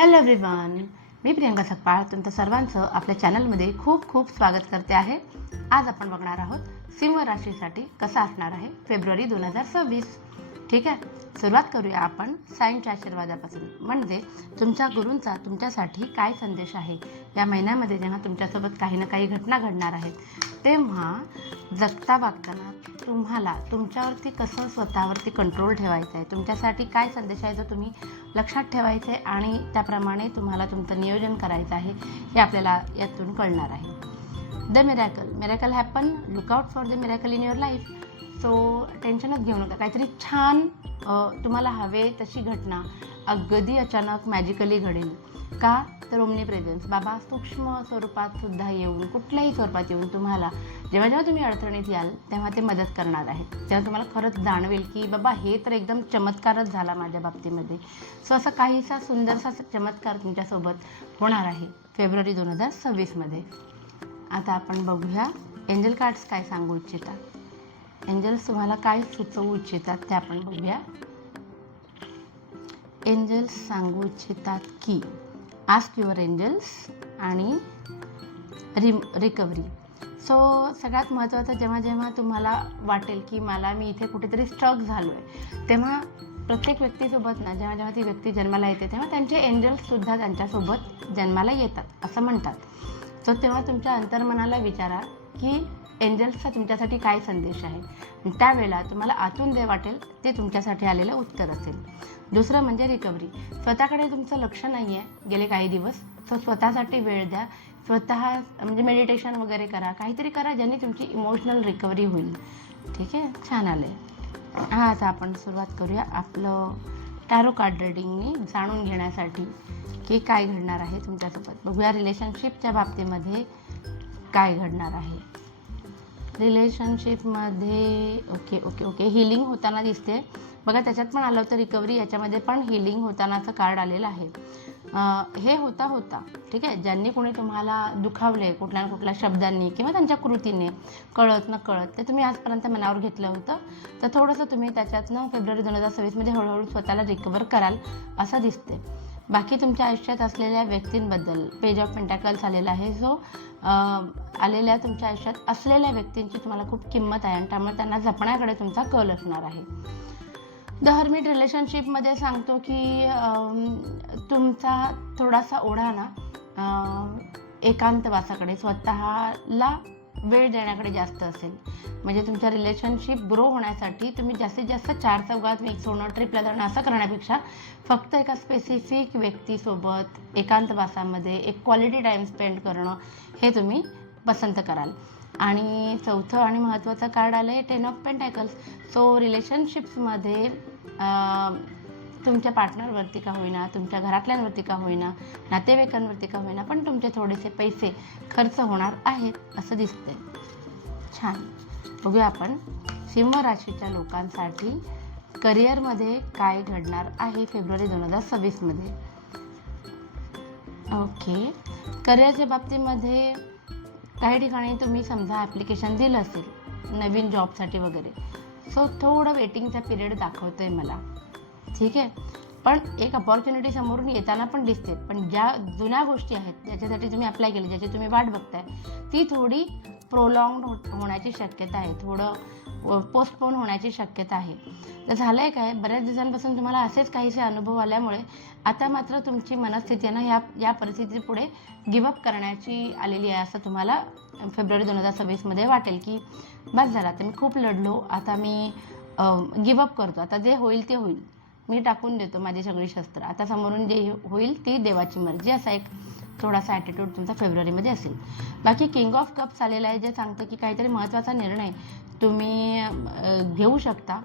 Hello everyone, मी प्रियंका सकपाळ तुमचं सर्वांचं आपल्या चॅनलमध्ये खूप खूप स्वागत करते आहे. आज आपण बघणार आहोत सिंह राशीसाठी कसा असणार आहे फेब्रुवारी 2026. ठीक आहे, सुरुवात करूया आपण साईंच्या आशीर्वादापासून. म्हणजे तुमच्या गुरूंचा तुमच्यासाठी काय संदेश आहे या महिन्यामध्ये. जेव्हा तुमच्यासोबत काही ना काही घटना घडणार आहेत तेव्हा जगता वागताना तुम्हाला तुमच्यावरती कसं स्वतःवरती कंट्रोल ठेवायचं आहे, तुमच्यासाठी काय संदेश आहे जो तुम्ही लक्षात ठेवायचे आणि त्याप्रमाणे तुम्हाला तुमचं नियोजन करायचं आहे हे आपल्याला यातून कळणार आहे. The miracle happen, look out for the miracle in your life. So टेन्शनच घेऊ नका, काहीतरी छान तुम्हाला हवे तशी घटना अगदी अचानक मॅजिकली घडेल. का तर ओमनी प्रेझेन्स बाबा सूक्ष्म स्वरूपात सुद्धा येऊन, कुठल्याही स्वरूपात येऊन तुम्हाला जेव्हा जेव्हा तुम्ही अडचणीत याल तेव्हा ते मदत करणार आहेत. तेव्हा तुम्हाला खरंच जाणवेल की बाबा हे तर एकदम चमत्कारच झाला माझ्या बाबतीमध्ये. सो असा काहीसा सुंदरसा चमत्कार तुमच्यासोबत होणार आहे फेब्रुवारी 2026मध्ये. आता आपण बघूया एंजल कार्ड्स काय सांगू इच्छितात, एंजल्स तुम्हाला काय सुचवू इच्छितात ते आपण बघूया. एंजल्स सांगू इच्छितात की आस्क युअर एंजल्स आणि रिकव्हरी. सो सगळ्यात महत्त्वाचं जेव्हा जेव्हा तुम्हाला वाटेल की मी इथे कुठेतरी स्ट्रक झालो आहे, तेव्हा प्रत्येक व्यक्तीसोबत ना जेव्हा जेव्हा ती व्यक्ती जन्माला येते तेव्हा त्यांचे एंजल्ससुद्धा त्यांच्यासोबत जन्माला येतात असं म्हणतात. सो तेव्हा तुमच्या अंतर्मनाला विचारा की एंजल्सचा तुमच्यासाठी काय संदेश आहे. त्यावेळेला तुम्हाला आतून जे वाटेल ते तुमच्यासाठी आलेलं उत्तर असेल. दुसरं म्हणजे रिकव्हरी. स्वतःकडे तुमचं लक्ष नाही आहे गेले काही दिवस, सो स्वतःसाठी वेळ द्या. स्वतः म्हणजे मेडिटेशन वगैरे करा, काहीतरी करा ज्याने तुमची इमोशनल रिकव्हरी होईल. ठीक आहे, छान आलं आहे. आता आपण सुरुवात करूया आपलं टॅरो कार्ड रिडिंगने जाणून घेण्यासाठी की काय घडणार आहे तुमच्यासोबत. बघूया रिलेशनशिपच्या बाबतीमध्ये काय घडणार आहे. रिलेशनशिपमध्ये ओके हिलिंग होताना दिसते बघा. त्याच्यात पण आलं होतं रिकव्हरी, याच्यामध्ये पण हिलिंग होतानाचं कार्ड आलेलं आहे. हे होता ठीक आहे. ज्यांनी कोणी तुम्हाला दुखावले कुठल्या ना कुठल्या शब्दांनी किंवा त्यांच्या कृतीने कळत न कळत ते तुम्ही आजपर्यंत मनावर घेतलं होतं, तर थोडंसं तुम्ही त्याच्यातनं फेब्रुवारी 2026मध्ये हळूहळू स्वतःला रिकवर कराल असं दिसते. बाकी तुमच्या आयुष्यात असलेल्या व्यक्तींबद्दल पेज ऑफ पेंटॅकल्स आलेला आहे. जो आलेल्या तुमच्या आयुष्यात असलेल्या व्यक्तींची तुम्हाला खूप किंमत आहे आणि त्यामुळे त्यांना जपण्याकडे तुमचा कल असणार आहे. द हर्मिट रिलेशनशिपमध्ये सांगतो की तुमचा थोडासा ओढा ना एकांतवासाकडे, स्वतःला वेळ देण्याकडे जास्त असेल. म्हणजे तुमच्या रिलेशनशिप ग्रो होण्यासाठी तुम्ही जास्तीत जास्त 4 चौघात मिक्स होणं, ट्रिपला जाणं असं करण्यापेक्षा फक्त एका स्पेसिफिक व्यक्तीसोबत एकांतवासामध्ये एक क्वालिटी टाईम स्पेंड करणं हे तुम्ही पसंत कराल. आणि चौथं आणि महत्त्वाचं कार्ड आलं आहे 10 ऑफ पेंटॅकल्स. सो रिलेशनशिप्समध्ये तुमच्या पार्टनरवरती का होईना, तुमच्या घरातल्यांवरती का होईना, नातेवाईकांवरती का होईना, पण तुमचे थोडेसे पैसे खर्च होणार आहेत असं दिसतंय. छान, बघूया आपण सिंह राशीच्या लोकांसाठी करिअरमध्ये काय घडणार आहे फेब्रुवारी 2026मध्ये. ओके, करिअरच्या बाबतीमध्ये काही ठिकाणी तुम्ही समजा ॲप्लिकेशन दिलं असेल नवीन जॉबसाठी वगैरे, सो थोडं वेटिंगचा पिरियड दाखवतोय मला. ठीक आहे, पण एक अपॉर्च्युनिटी समोरून येताना पण दिसते. पण ज्या जुन्या गोष्टी आहेत ज्याच्यासाठी तुम्ही अप्लाय केले, ज्याची तुम्ही वाट बघताय, ती थोडी प्रोलॉंग्ड होण्याची शक्यता आहे, थोडं पोस्टपोन होण्याची शक्यता आहे. तर झालं आहे काय, बऱ्याच दिवसांपासून तुम्हाला असेच काहीसे अनुभव आल्यामुळे आता मात्र तुमची मनस्थिती आहे ना या परिस्थितीपुढे गिवअप करण्याची आलेली आहे. असं तुम्हाला फेब्रुवारी 2026मध्ये वाटेल की बस झाला, आता मी खूप लढलो, आता मी गिवअप करतो, आता जे होईल ते होईल, मी टाकून देतो माझी सगळी शस्त्र, आता समोरून जे होईल ती देवाची मर्जी, असा एक थोडासा ॲटिट्यूड तुमचा फेब्रुवारीमध्ये असेल. बाकी किंग ऑफ कप्स आलेला आहे, जे सांगतं की काहीतरी महत्त्वाचा निर्णय तुम्ही घेऊ शकता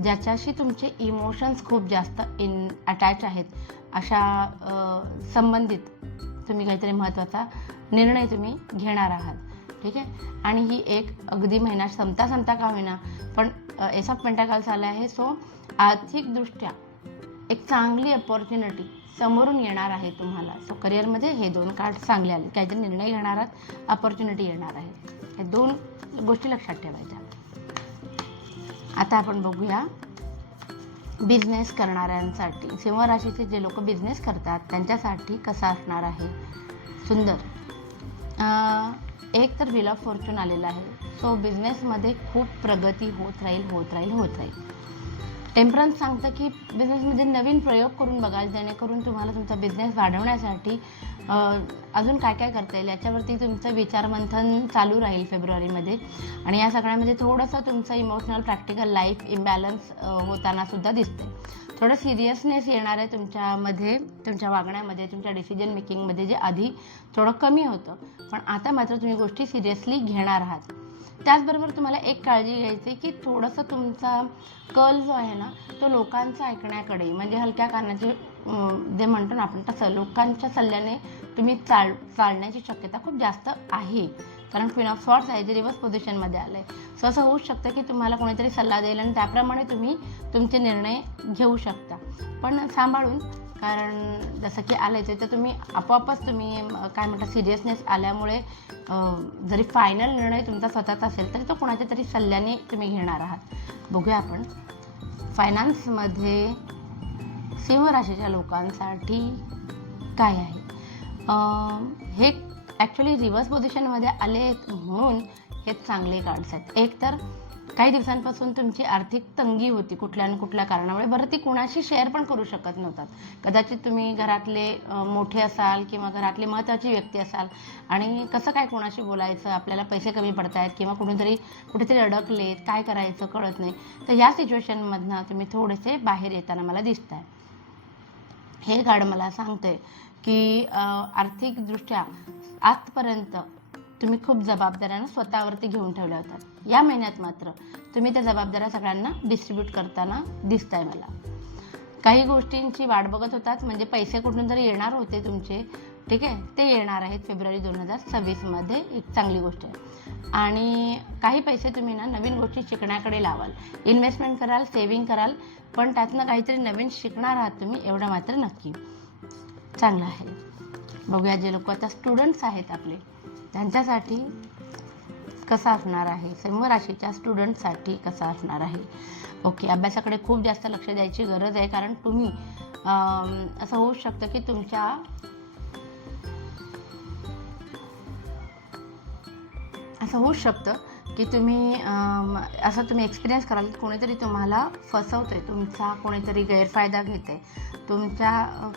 ज्याच्याशी तुमचे इमोशन्स खूप जास्त अटॅच आहेत, अशा संबंधित तुम्ही काहीतरी महत्त्वाचा निर्णय तुम्ही घेणार आहात. ठीक आहे, आणि ही एक अगदी महिना संपता का होईना पण एस ऑफ पेंटॅकल्स आला आहे. सो आर्थिकदृष्ट्या एक चांगली अपॉर्च्युनिटी समोरून येणार आहे तुम्हाला. सो करिअरमध्ये हे 2 कार्ड चांगले आले, काहीतरी निर्णय घेणार आहात, अपॉर्च्युनिटी येणार आहे, हे 2 गोष्टी लक्षात ठेवायच्या. आता आपण बघूया बिझनेस करणाऱ्यांसाठी, सिंह राशीचे जे लोक बिझनेस करतात त्यांच्यासाठी कसा असणार आहे? सुंदर. एक तर व्हील ऑफ फॉर्च्यून आलेला आहे. सो बिझनेसमध्ये खूप प्रगती होत राहील. टेम्परन्स सांगतं की बिझनेसमध्ये नवीन प्रयोग करून बघाल, जेणेकरून तुम्हाला तुमचा बिझनेस वाढवण्यासाठी अजून काय काय करता येईल याच्यावरती तुमचं विचारमंथन चालू राहील फेब्रुवारीमध्ये. आणि या सगळ्यामध्ये थोडंसं तुमचं इमोशनल प्रॅक्टिकल लाईफ इम्बॅलन्स होताना सुद्धा दिसते. थोडं सिरियसनेस येणार आहे तुमच्यामध्ये, तुमच्या वागण्यामध्ये, तुमच्या डिसिजन मेकिंगमध्ये, जे आधी थोडं कमी होतं, पण आता मात्र तुम्ही गोष्टी सिरियसली घेणार आहात. त्याचबरोबर तुम्हाला एक काळजी घ्यायची की थोडंसं तुमचा कल जो आहे ना तो लोकांचं ऐकण्याकडे, म्हणजे हलक्या कानाचे जे म्हणतो ना आपण तसं लोकांच्या सल्ल्याने तुम्ही चालण्याची शक्यता खूप जास्त आहे. कारण क्वीन ऑफ सॉर्ड्स आहे जे रिव्हर्स पोझिशनमध्ये आलं आहे. सो असं होऊ शकतं की तुम्हाला कोणीतरी सल्ला देईल आणि त्याप्रमाणे तुम्ही तुमचे निर्णय घेऊ शकता, पण सांभाळून. कारण जसं की आलं आहे तर तुम्ही आपोआपच तुम्ही काय म्हणता सिरियसनेस आल्यामुळे जरी फायनल निर्णय तुमचा स्वतःचा असेल तरी तो कोणाच्या तरी सल्ल्याने तुम्ही घेणार आहात. बघूया आपण फायनान्समध्ये सिंह राशीच्या लोकांसाठी काय आहे. हे ॲक्च्युली रिव्हर्स पोझिशनमध्ये आले म्हणून हे चांगले कार्ड्स आहेत. एक तर काही दिवसांपासून तुमची आर्थिक तंगी होती कुठल्या ना कुठल्या कारणामुळे. बरं, ती कुणाशी शेअर पण करू शकत नव्हतात. कदाचित तुम्ही घरातले मोठे असाल किंवा घरातली महत्त्वाची व्यक्ती असाल आणि कसं काय कोणाशी बोलायचं, आपल्याला पैसे कमी पडत आहेत किंवा कुठेतरी अडकलेत, काय करायचं कळत नाही. तर या सिच्युएशनमधनं तुम्ही थोडेसे बाहेर येताना मला दिसत आहे. हे कार्ड मला सांगते की आर्थिकदृष्ट्या आजपर्यंत तुम्ही खूप जबाबदाऱ्यानं स्वतःवरती घेऊन ठेवल्या होत्या. या महिन्यात मात्र तुम्ही त्या जबाबदाऱ्या सगळ्यांना डिस्ट्रीब्यूट करताना दिसत आहे मला. काही गोष्टींची वाट बघत होतात, म्हणजे पैसे कुठून तरी येणार होते तुमचे, ठीक आहे, ते येणार आहेत फेब्रुवारी 2026मध्ये. एक चांगली गोष्ट आहे. आणि काही पैसे तुम्ही ना नवीन गोष्टी शिकण्याकडे लावाल, इन्व्हेस्टमेंट कराल, सेव्हिंग कराल, पण त्यातनं काहीतरी नवीन शिकणार आहात तुम्ही, एवढं मात्र नक्की. चांगलं आहे. बघूया जे लोक आता स्टुडंट्स आहेत आपले त्यांच्यासाठी कसा असणार आहे, सिंह राशीच्या स्टुडंटसाठी कसा असणार आहे. ओके, अभ्यासाकडे खूप जास्त लक्ष द्यायची गरज आहे. कारण तुम्ही असं होऊ शकतं की तुम्ही एक्सपिरियन्स कराल की कोणीतरी तुम्हाला फसवतोय, तुमचा कोणीतरी गैरफायदा घेतोय, तुमच्या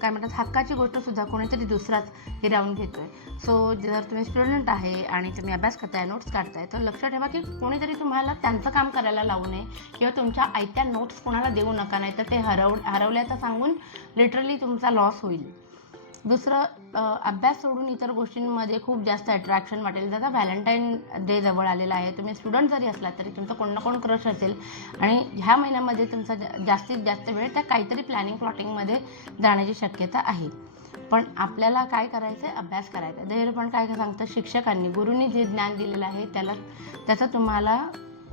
काय म्हणतात हक्काची गोष्टसुद्धा कोणीतरी दुसराच हिरावून घेतोय. सो जर तुम्ही स्टुडंट आहे आणि तुम्ही अभ्यास करताय, नोट्स काढताय, तर लक्ष ठेवा की कोणीतरी तुम्हाला त्यांचं काम करायला लावू नये किंवा तुमच्या आयत्या नोट्स कोणाला देऊ नका, नाही तर ते हरवल्याचं सांगून लिटरली तुमचा लॉस होईल. दुसरं, अभ्यास सोडून इतर गोष्टींमध्ये खूप जास्त अट्रॅक्शन वाटेल. जसा व्हॅलेंटाईन डे जवळ आलेला आहे, तुम्ही स्टुडंट जरी असला तरी तुमचा कोण ना कोण क्रश असेल आणि ह्या महिन्यामध्ये तुमचा जास्तीत जास्त वेळ त्या काहीतरी प्लॅनिंग-प्लॉटिंगमध्ये जाण्याची शक्यता आहे. पण आपल्याला काय करायचं आहे, अभ्यास करायचा आहे. धैर्य पण काय सांगतं, शिक्षकांनी, गुरूंनी जे ज्ञान दिलेलं आहे त्याचा तुम्हाला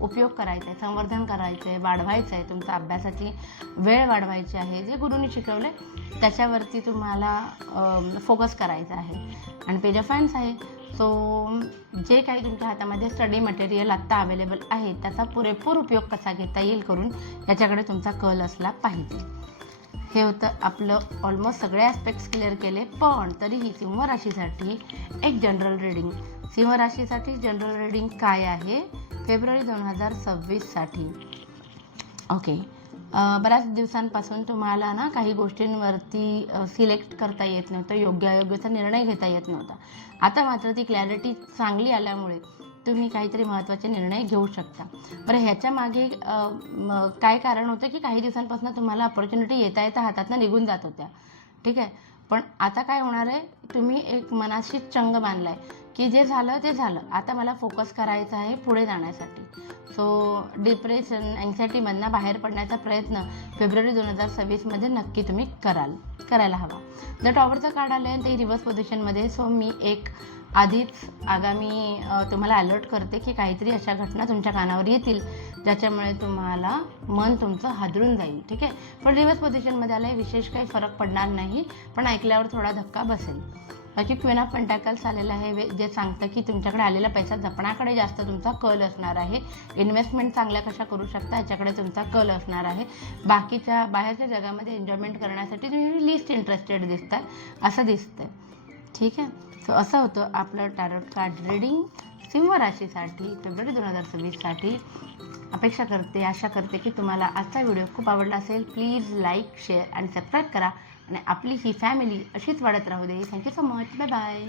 उपयोग करायचा आहे, संवर्धन करायचं आहे, वाढवायचं आहे. तुमचा अभ्यासाची वेळ वाढवायची आहे. जे गुरूंनी शिकवलं त्याच्यावरती तुम्हाला फोकस करायचा आहे. आणि पेज ऑफ फॅन्स आहे. सो जे काही तुमच्या हातामध्ये स्टडी मटेरियल आत्ता अवेलेबल आहे त्याचा पुरेपूर उपयोग कसा घेता येईल करून याच्याकडे तुमचा कल असला पाहिजे. हे होतं आपलं ऑलमोस्ट सगळे ॲस्पेक्ट्स क्लिअर केले. पण तरीही सिंह राशीसाठी एक जनरल रीडिंग, सिंह राशीसाठी जनरल रीडिंग काय आहे फेब्रुवारी 2026साठी. ओके, बऱ्याच दिवसांपासून तुम्हाला ना काही गोष्टींवरती सिलेक्ट करता येत नव्हतं, योग्याचा निर्णय घेता येत नव्हता. आता मात्र ती क्लॅरिटी चांगली आल्यामुळे तुम्ही काहीतरी महत्त्वाचे निर्णय घेऊ शकता. बरं, ह्याच्या मागे काय कारण होतं की काही दिवसांपासून तुम्हाला अपॉर्च्युनिटी येता हातातनं निघून जात होत्या, ठीक आहे. पण आता काय होणार आहे, तुम्ही एक मनाशी चंग बांधला आहे की जे झालं ते झालं, आता मला फोकस करायचा आहे पुढे जाण्यासाठी. सो डिप्रेशन, अँक्झायटीमधनं बाहेर पडण्याचा प्रयत्न फेब्रुवारी 2026मध्ये नक्की तुम्ही करायला हवा. जर टॉवरचं कार्ड आलं आहे ते रिव्हर्स पोझिशनमध्ये, सो मी एक आधीच आगामी तुम्हाला अलर्ट करते की काहीतरी अशा घटना तुमच्या कानावर येतील ज्याच्यामुळे तुम्हाला मन तुमचं हादरून जाईल, ठीक आहे. पण रिव्हर्स पोझिशनमध्ये आलं आहे, विशेष काही फरक पडणार नाही, पण ऐकल्यावर थोडा धक्का बसेल. बाकी क्वीन ऑफ पेंटॅकल्स आलेलं आहे, जे सांगतं की तुमच्याकडे आलेला पैसा जपण्याकडे जास्त तुमचा कल असणार आहे. इन्व्हेस्टमेंट चांगल्या कशा करू शकता याच्याकडे तुमचा कल असणार आहे. बाहेरच्या जगामध्ये एन्जॉयमेंट करण्यासाठी तुम्ही लिस्ट इंटरेस्टेड दिसताय असं दिसतंय. ठीक आहे. सो असं होतं आपलं टॅरोट कार्ड रीडिंग सिंह राशीसाठी फेब्रुवारी 2026साठी. आशा करते की तुम्हाला आजचा व्हिडिओ खूप आवडला असेल. प्लीज लाईक, शेअर आणि सबस्क्राईब करा आणि आपली ही फॅमिली अशीच वाढत राहू दे. Thank you so much. Bye bye.